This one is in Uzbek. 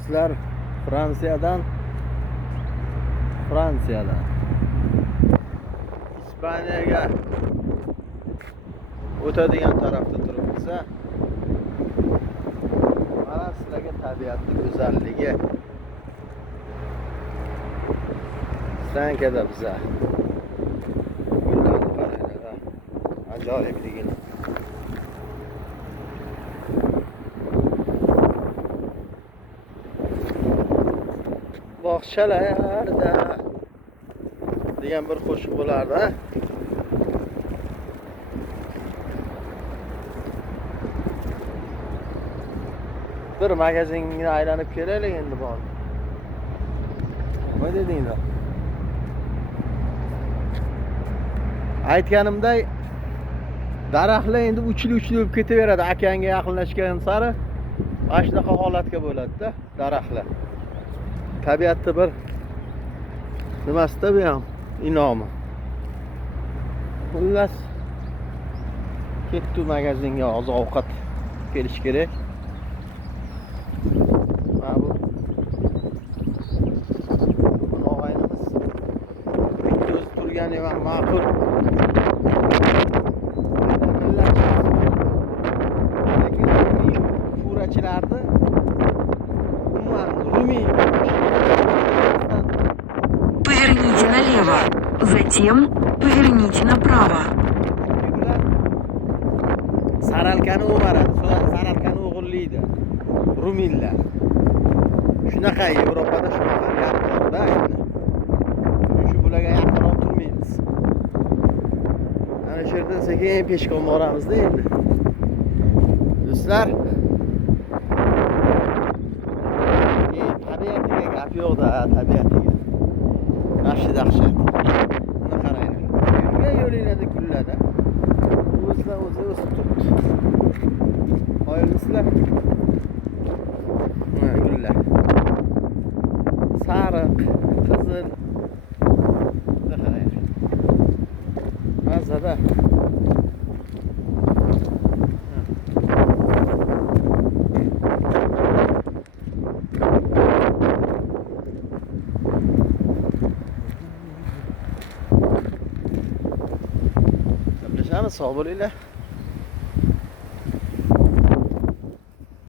Sizlar Fransiyadan Ispaniyaga o'tadigan tarafda turibsa, mana sizlarga tabiatning go'zalligi. Stankada biza gullarni qaranglar, ajoyibligini. Bog'chalarda degan bir qo'shiq bo'lardi. Bir magazinga aylanib kelaylik endi bor. Nima dedinglar? Aytganimday, daraxtlar endi uchli bo'lib ketaveradi. Okeanga yaqinlashgan sari mana shunaqa holatga bo'ladi-da daraxtlar. Tabiatda bir nimasida bu ham inomi. Xullas ketdi magazinga oziq-ovqat kelish kerak. Mana bu og'aynimiz bitta o'zi turgani ham ma'qul. Lekin furachilarni umuman rumiy Поверните налево, затем поверните направо. Saralkani o'maradi, saralkani o'g'irlaydi. Rumiylar. Shunaqa Yevropada shunaqa gaplarda endi. Shu bularga yaqinroq turmaymiz. Ana shu yerdan sekin peshkom boramizda endi. Do'stlar, tabiatiga gap yo'q-da, tabiatiga. Yaxshi dahshat. Buni qaranglar. Nega yo'linglarda gulladi? O'zlar o'zi turibdi. Qoyilmisizlar? Mana gullar. Sariq, qizil. Qaranglar. Mazada. Sog' bo'linglar.